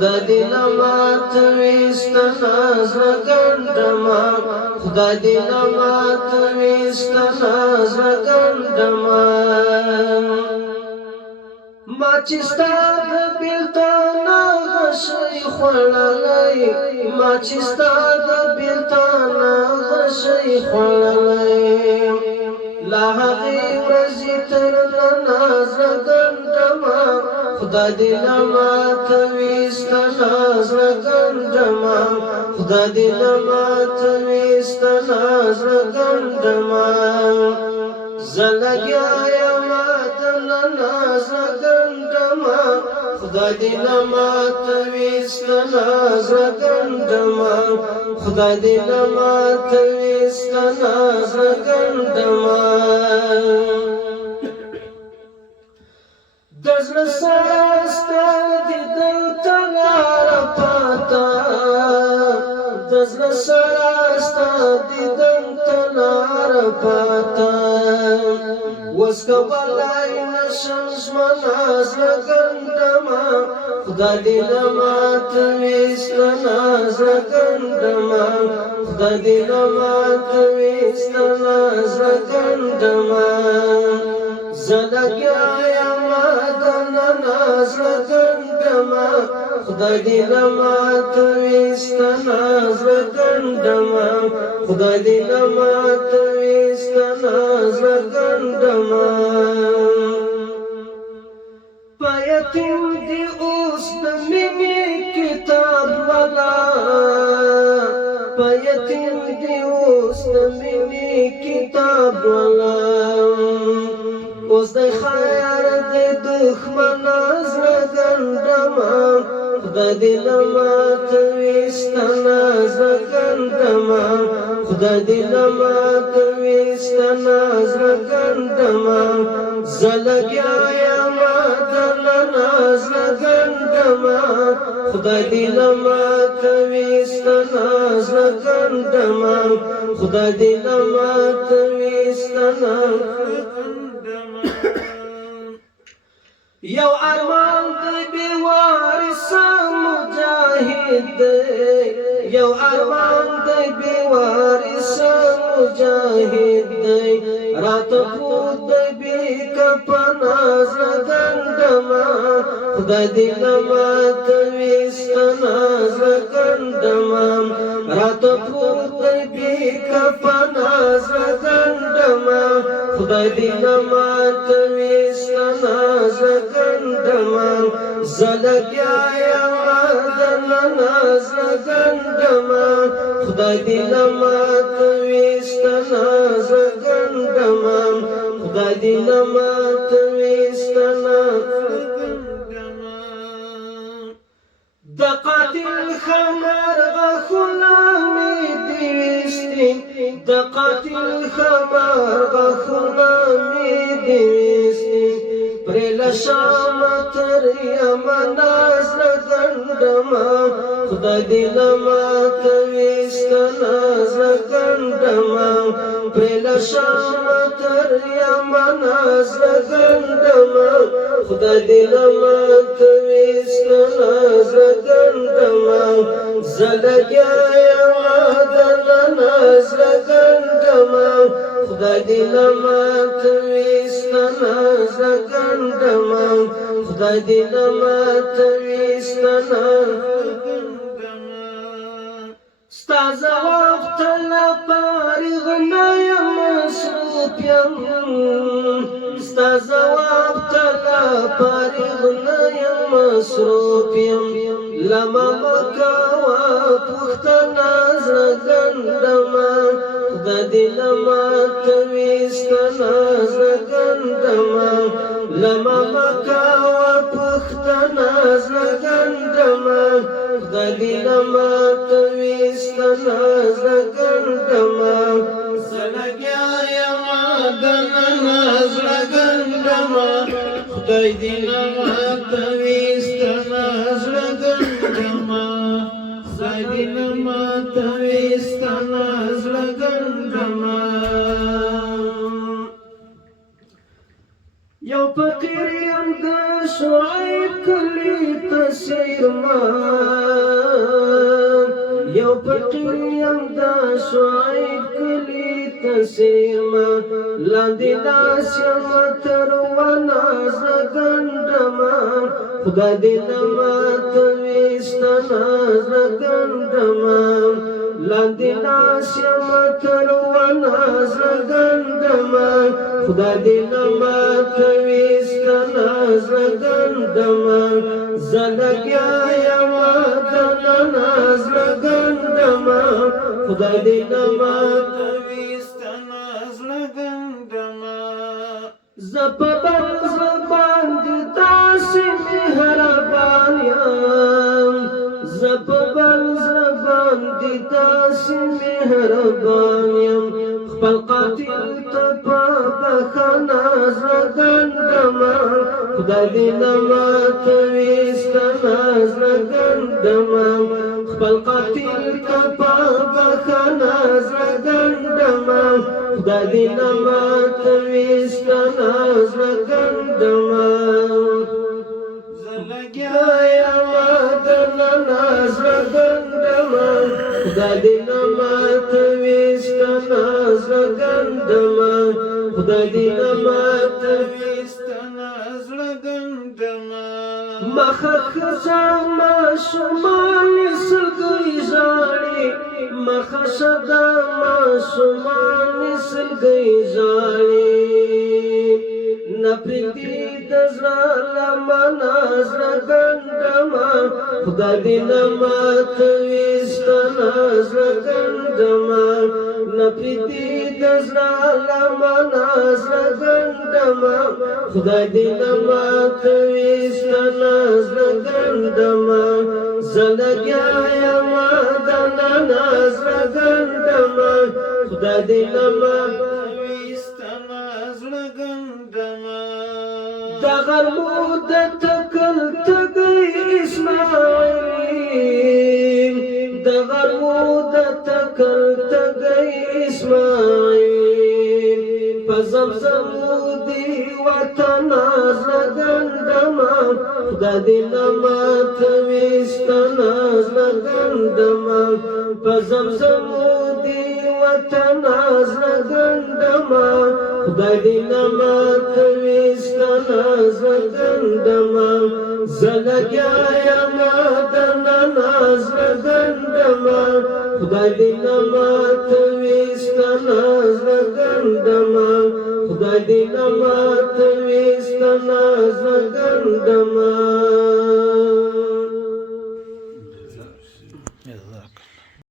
خدای دې نه ماتوي ستا ناز رګنډمه خدای دې نه ماتوي ستا ناز رګنډمه ما چې ستا د بېلتان غشی خوړلی ما چې ستا د بېلتان غشی خوړلی لا هغې ورځې تر ناز رګنډمه خدای دې نه ماتوي ستا ناز رګنډمه خدای دې نه ماتوي ستا ناز رګنډمه زه لګیا یمه د ناز رګنډمه خدای دې نه ماتوي ستا ناز رګنډمه خدای دې نه ماتوي ستا ناز رګنډمه د زړه سره ستا دیدن ته لاره پاته د زړه سره ستا دیدن ته لاره پاته اوس کولی نشم زما ناز رګنډمه خدای دې نه ماتوي ستا ناز رګنډمه خدای دې نه ماتوي ستا ناز رګنډمه زه لګیا یمه د ناز رګنډمه خدای دې نه ماتوي ستا ناز رګنډمه خدای دې نه ماتوي ستا ناز رګنډمه په یتیم دې اوس د مینې کتاب والا په یتیم دې اوس د مینې کتاب والا اوس د خیر د دښمن زړه ګنډمه خدای دې نه ماتوي ستا ناز رګنډمه خدای دې نه ماتوي ستا ناز رګنډمه زه لګیا یمه د ناز رګنډمه خدای دې نه ماتوي ستا ناز رګنډمه خدای دې نه ماتوي ستا ناز یو ارمان دی بی وارثه مجاهد دی یو ارمان دی بی وارثه مجاهد دی راته پروت دی بی کفنه زړه ګنډمه خدای دې نه ماتوي ستا ناز رګنډمه راته پروت دی بی کفنه زړه ګنډمه خدای دې نه ماتوي ستا ناز رګنډمه زه لګیا یمه د ناز رګنډمه خدای دې نه ماتوي ستا ناز رګنډمه خدای دې نه ماتوي ستا ناز رګنډمه د قاتل خمر غاښونه مې دې ویستي د قاتل خمر غاښونه مې دې ویستي پرې له شامه تر یمه ناز رګنډمه خدای دې نه ماتوي ستا ناز رګنډمه پرې له شامه تر یمه ناز رګنډمه خدای دې نه ماتوي ستا ناز رګنډمه زه لګیا یمه د ناز رګنډمه خدای دې نه ماتوي ستا ناز رګنډمه خدای دې نه ماتوي ستا ناز رګنډمه ستا ځواب ته لا فارغ نه یم مصروف یم ستا ځواب ته لا فارغ نه یم مصروف یم لمه مه کوه پوښتنه زړه ګنډمه خدای دې نه ماتوي ستا ناز رګنډمه لمه مه کوه پوښتنه زړه ګنډمه خدای دې نه ماتوي ستا ناز رګنډمه زه لګیا یمه د ناز رګنډمه خدای دې نه ماتوي ستا ناز رګنډمه خدای دې نه ماتوي ستا ناز رګنډمه یو فقیر یم د شعیب کلي ته بصیرما یو پټیم دا شعیب کلی تسیرما لاندې داس یم تر وناز نګنډما خدای دې نه ماتوي ستا ناز نګنډما لاندې داس یم تر وناز نګنډما خدای دې نه ماتوي ستا ناز نګنډما زه لګیا یم د ناز نګنډما خدای دې نه ماتوي ستا ناز نګنډما زه په بل زړه باندې داسې مهربان یم زه په بل زړه باندې داسې مهربان یم خپل قاتل ته په بښنه زړه ګنډمه خدای دې نه ماتوي ستا ناز نګنډمه خپل قاتل ته په بښنه زړه ګنډمه خدای دې نه ماتوي ستا ناز نګنډمه زه لګیا یم درنه ناز نګنډمه خدای دې نه ماتوي ستا ناز نګنډمه خدای دې نه ماتوي ستا ناز نګنډمه مخه ښځه ماشومان سلګۍ ژاړي مخه شده ماشومان سلګۍ ژاړي نه پرېږدي د زړه لمنه زړه ګنډمه خدای دې نه ماتوي ستا ناز نګنډمه نه پرېږدي د زړه لمنه زړه ګنډمه خدای دې نه ماتوي ستا ناز نګنډمه زه لګیا یم د ناز نګنډمه خدای دې نه ماتوي ستا ناز نګنډمه د غرمو د تکل تږی اسماعیل د غرمو د تکل تږی اسماعیل په زمزمو دې وطن ناز نګنډمه خدای دې نه ماتوي ستا ناز نګنډمه په زمزمو دې وطن ناز نګنډمه خدای دې نه ماتوي ستا ناز نګنډمه زه لګیا یم درنه ناز نګنډمه خدای دې نه ماتوي ستا ناز نګنډمه خدای دې نه ماتوي ستا ناز نګنډمه